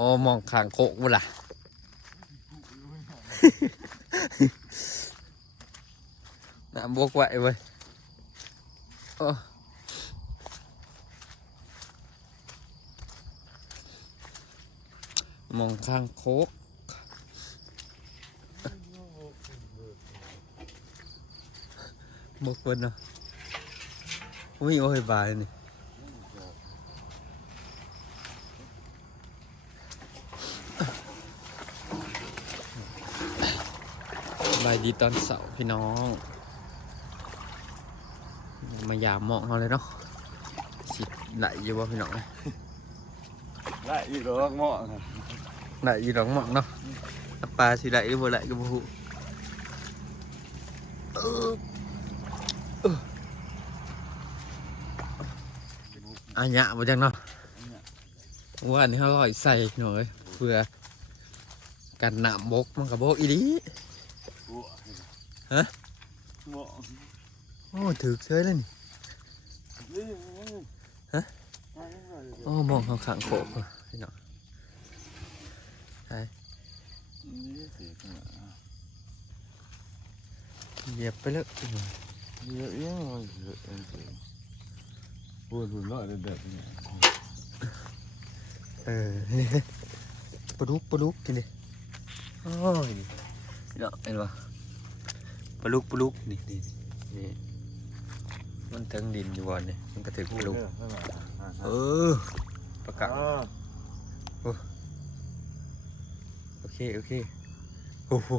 อ๋อมองข้างโคกบ่ล่ะน้ำบกไว้เว้ยโอ้มองข้างโคก บกเบิดเนาะอุ้ยโอ้ยบายนี่สบายดีตอนเสาร์พี่น้อง มายามมองเขาเลยเนาะสิไหลอยู่ว่าพี่น้องได้อีกดอกเหมาะไหลอยู่หลังมองเนาะถ้าปลาสิไหลหรือบ่ไหลก็บ่ฮู้เออเอออันยะบ่จังเนาะว่าอันนี้เขาลอยใส่หน่อยเพื่อกันหนามบกมันกับบกอีดี ฮะเหมาะโอ้ถือเฉยเลยนี่นี่ฮะโอ้มองเขาขังโขกว่ะพี่น้องนี่สิเหยียบไปเลยเยอะแยะเลยเยอะเองสิพูดถึงน้อยเด็ดๆเนี่ยเออปลาดุกปลาดุกทีนี้โอ้ยพี่น้องเห็นปะ ปลาดุกปลาดุกนี่นี่นี่มันเทิงดินอยู่บอนนี่มันก็ถึงปลาดุกเออประกาศโอเคโอเคโอ้โห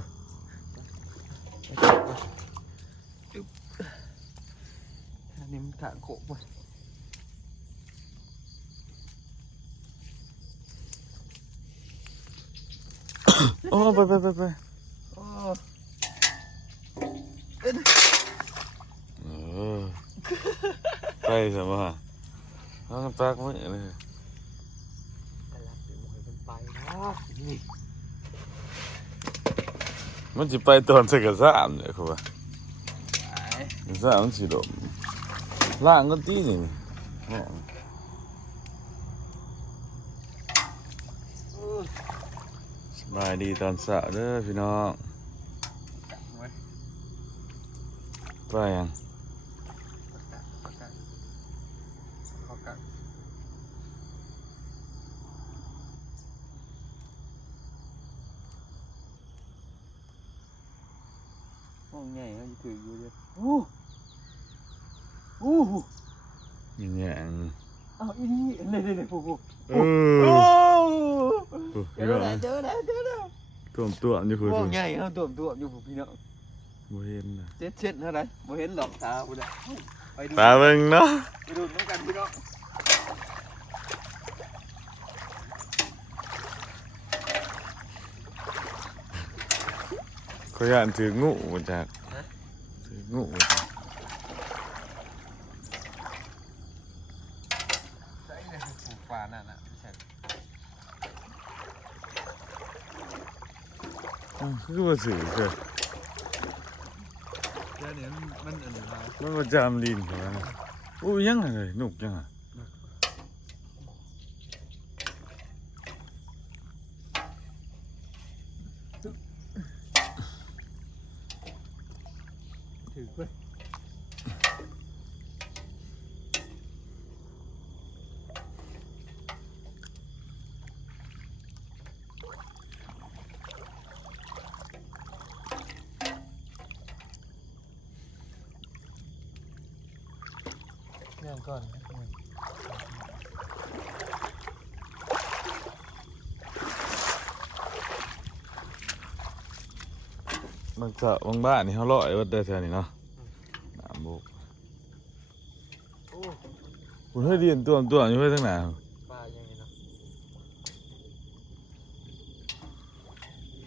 อึ๊บอันนี้มันถางโขกไปโอ้ไปไปไปไป โอ้ เออ ไปสมะเอาน้ำตากไม่เลยกำลังเป็นมวยเป็นไปนะนี่มันจะไปตอนเสกสามเนี่ยครับว่าสามมันสิดมล่างก็ตีนี่เหมาะสบายดีตอนเช้าเด้อพี่น้องจังไว้ไปยัง ประกาศประกาศประกาศห้ องใหญ่เขาจะถืออยู่เยอะโอ้โอ้ยังไงเอาอีนี่เลยเลยเลยโอ้โหเอโอ้อเจอแล้วเจอแล้วเจอแล้วตัวมตัวนี่คือห้องใหญ่เขาตัวตัวอยู่พี่น้องบ่เห็นนะเจ็ดเจ็ดเท่าไหร่บ่เห็นหรอกตาบุญอะไปดูตาเบิ่งเนาะไปดูน้ำกันพี่น้อง เขาอยากถืองูมาจากถืองูมาจากใช่เลยคือปลูกป่านั่นน่ะไม่ใช่อ้าวคือว่าสื่อเกิดเดี๋ยวนี้มันมันอันนี้มามันมาจามลินเขาแล้วนะโอ้ยยังไงเลยนุกยังอะ ก่อนบางเสาบางบ้านนี่เขาลอยวัดได้แถวนี้เนาะน้ำบกโอ้คุณให้เรียนตัวตัวอยู่ไว้ตั้งนาน ปลายังไงเนาะ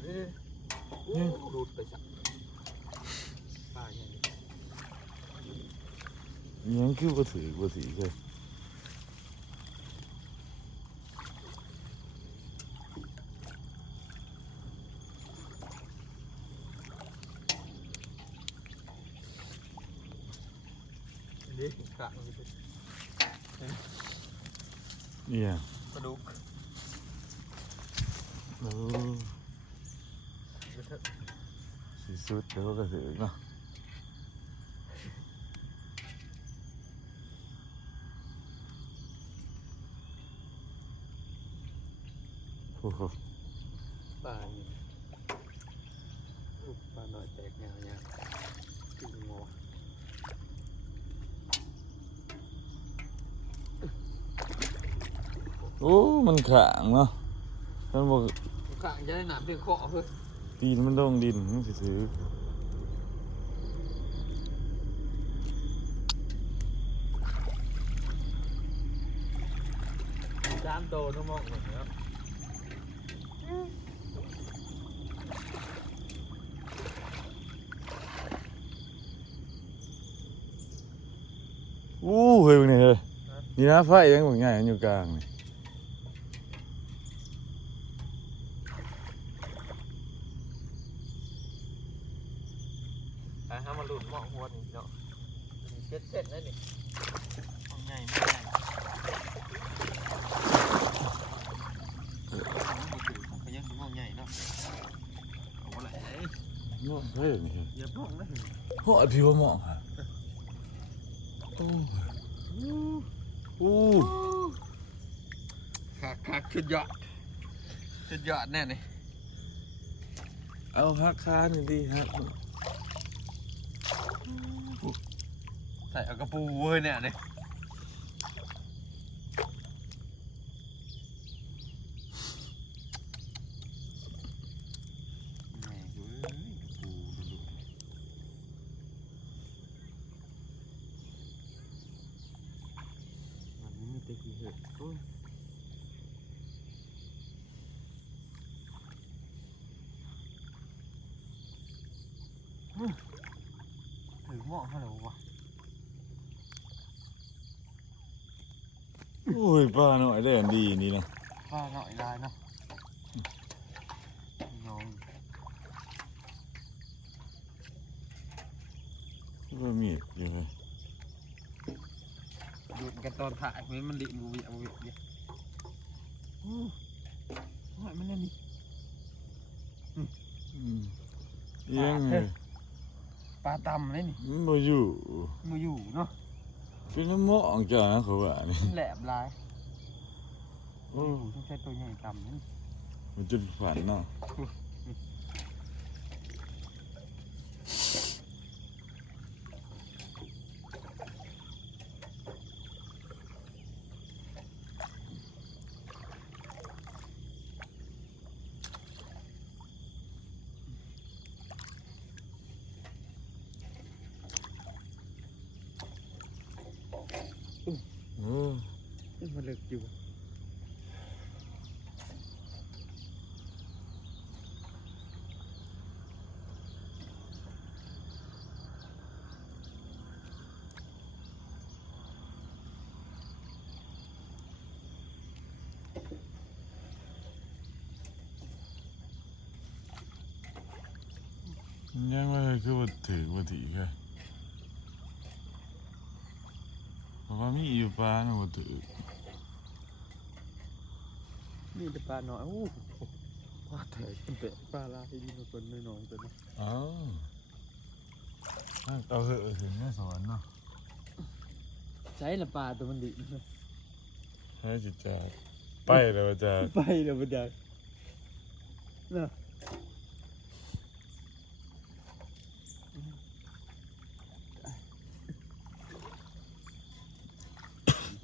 เอ้ยโอ้หลุดไปสักปลายังไง ยังคือว่าถือว่าถือเลยเด็กกะมันเป็นเนี่ยกระดูกโอ้สีสุดเดี๋ยวก็ถือเนาะโอ้โห ปลาอยู่อุ๊ยปลาหน่อยแตกแนวเนี่ยกินหมอโอ้ มันขางเนาะมันบอกข้างจะได้หนามถึงคอเพื่อตีนมันลงดินมันสิถือจานโตน้องมองเหมือนครับ อู้เฮ้ยนี่เฮ้ย นี่นะไฟยังเหมือนไงอันอยู่กลางนี่ไปห้ามาหลุดมอหัวนี่เนาะเซ็ตเซ็ตได้นี่ใหญ่มองใหญ่เขายังมอใหญ่เนาะเอาอะไรเฮ้ยนี่เฮ้ยอย่ามองนะโอ้ยพี่ว่ามอฮะโอ้อู้ คักคักชุดยอดชุดยอดแน่นี่เอาฮักคานี่ดีฮะใส่เอากระปูเว้ยเนี่ยนี่แม่เว้ยกระปูดุๆมันมีแต่กี่เห็ดโอ้ยอื้อ ถือหม้อฮัลโหลวะโอ้ยป้าหน่อยได้อันดีนี่นะป้าหน่อยได้เนาะน้องก็มีอีกอยู่เลยดูดกันตอนถ่ายมันมันดิบูเบียบูเบียเบียโอ้หอยมันนั่นนี่อืมเอียังไง ปลาตำเลยนี่มันบ่อยู่มาอยู่เนาะเป็นน้ำหมองจ้านะเขาว่านี่แหลบลายโอ้โอ้ต้องใช้ตัวใหญ่ตำนั่นมันจุดฝันเนาะ โอ้ มันเลิกอยู่ ยังว่าคือว่าถือว่าถีแค่เพราะว่ามีอยู่ปลานะว่าถือนี่จะปลาหน่อยโอ้ปลาแถกเป็นเป็ดปลาลายดีมาคนน้อยๆตัวนี้อ้าวเอาเหอะถึงแม่สอนเนาะใช้ละปลาตัวมันดิให้จิตใจไปแล้วว่าจะไปเดี๋ยวมันจะเนาะ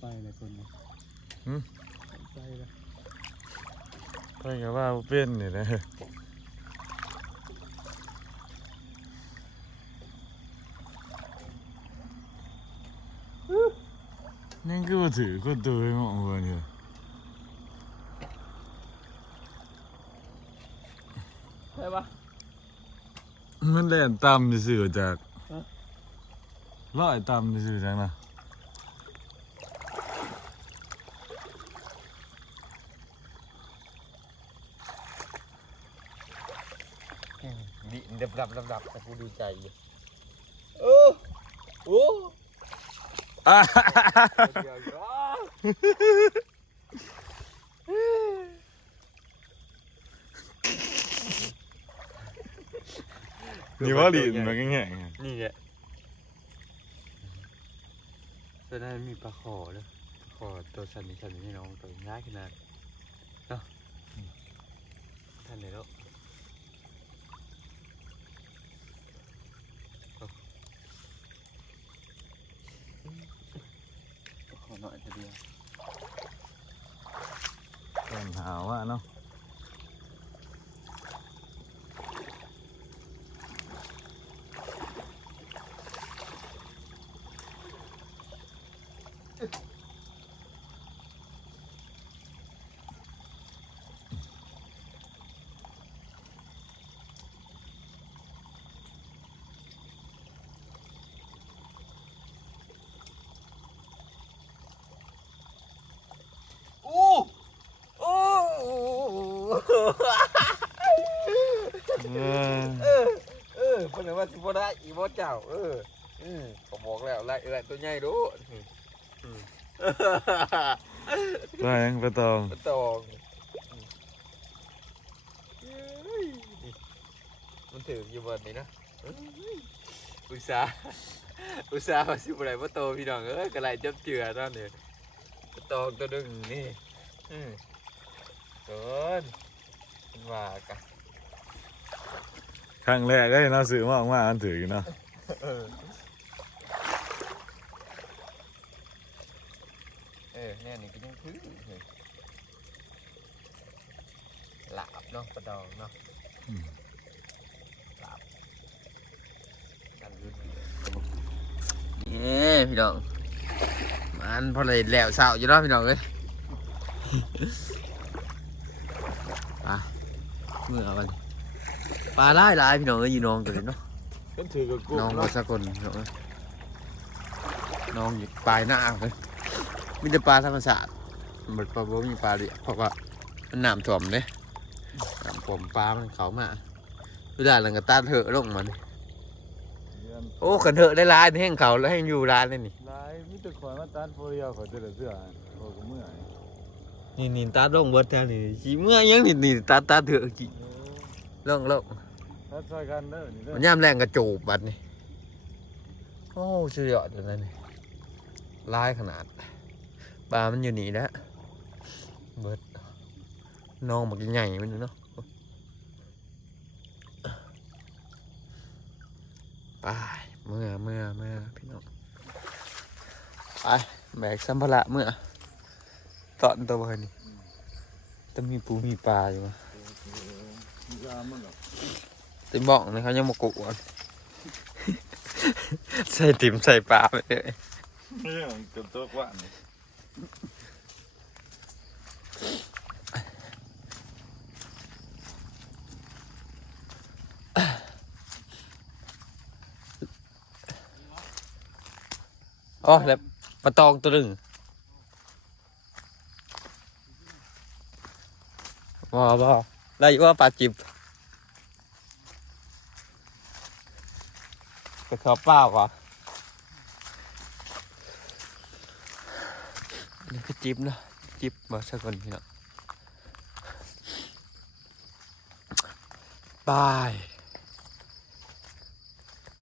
ไปเลยคนนะ ไปเลยไปกับว่าบ่เป็นนี่นะนี่คือว่าถือก็ตัวให้หมองวัวเนี่ยใช่ปะมันแล่นต่ำซื่อๆจากฮะร้อยต่ำซื่อๆจากนะ ดับดับดับแต่กูดีใจอยู่โอ้โหนี่ว่าลินมันง่ายๆนี่แหละตอนนั้นมีปลาขอแล้วขอตัวสันนี่สันนี่น้องตัวง่ายขนาดเนาะท่านไหนแล้ว เออเออเออเพิ่นว่าสิบ่ได้อีบ่เจ้า เออ อืมก็บอกแล้วไล่ไล่ตัวใหญ่โดูอืมได้ยังไปตองปะตองอืมเอ้ยมันถึงอยู่บนนี้นะเอ้ยอุตส่าห์อุตส่าห์ว่าสิบ่ได้บ่โตพี่น้องเอ้ยก็ไล่จับเจือตอนนี้ปะตองตัวหนึงนี่อืมเกินมัน ว่ากะครั้งแรกก็เห็นเราซื้อมาออกมาอันถืออยู่เนาะเออเออเนี่ยนี่ก็ยังพื้นเลยหลาบเนาะปลาดองเนาะหลาบกันรุ่นนี่พี่น้องมันพอเลยแล้วเสาอยู่เนาะพี่น้องเอ้ยไป เมื่อวันปลาไล่ลายพี่น้องเอ้ยอยู่น้องกันเลยเนาะเป็นถือกับกุ้งน้องเนาะก็สกลน้องเอ้ยน้องอยู่ปลายหน้าเลยมีแต่ปลาธรรมชาติมันปลาบ่มีปลาเลี้ยงเพราะว่ามันน้ำท่วมเลยน้ำท่วมปลามันเขามาเวลาหลังก็ตาเถอะลงมันโอ้ขันเถอะได้ลายแห้งเขาแล้วให้อยู่ร้านเลยนี่ลายมีแต่ขอยมาตัดโฟเรียขอยเจอแต่เสื้อโอ้ก็เมื่อย นี่นี่ตาลงเบิดแท้นี่สีเมื่อยังนี่นี่ตาตาเถอะกี่เออลงลงตัดซอยกันเด้อนี่เด้อมันย่ำแรงกระจูบบัดนี่โอ้สุดยอดเลยนี่ลายขนาดปลามันอยู่นี่แหล้วเบิดน้องมันใหญ่มันอยู่เนาะไปเมื่อเมื่อเมื่อพี่น้องไปแบกสัมภาระเมื่อ ตอนตัวนี่ต้องมีปูมีปลาอยู่มั้มีกามันหรอกเต็มบ่อกเลยเขายังมากุก่อนใส่ติ่มใส่ปลาไปเลยไม่ใช่ของกับตัวกว่านี่อ๋อแล้วปลาตองตัวหนึ่ง ว่าว่าได้อยู่ว่าปลาจิบจะขอเปล่ากว่าอันนี้ก็จิบนะจิบมาสักคนพี่นะบาย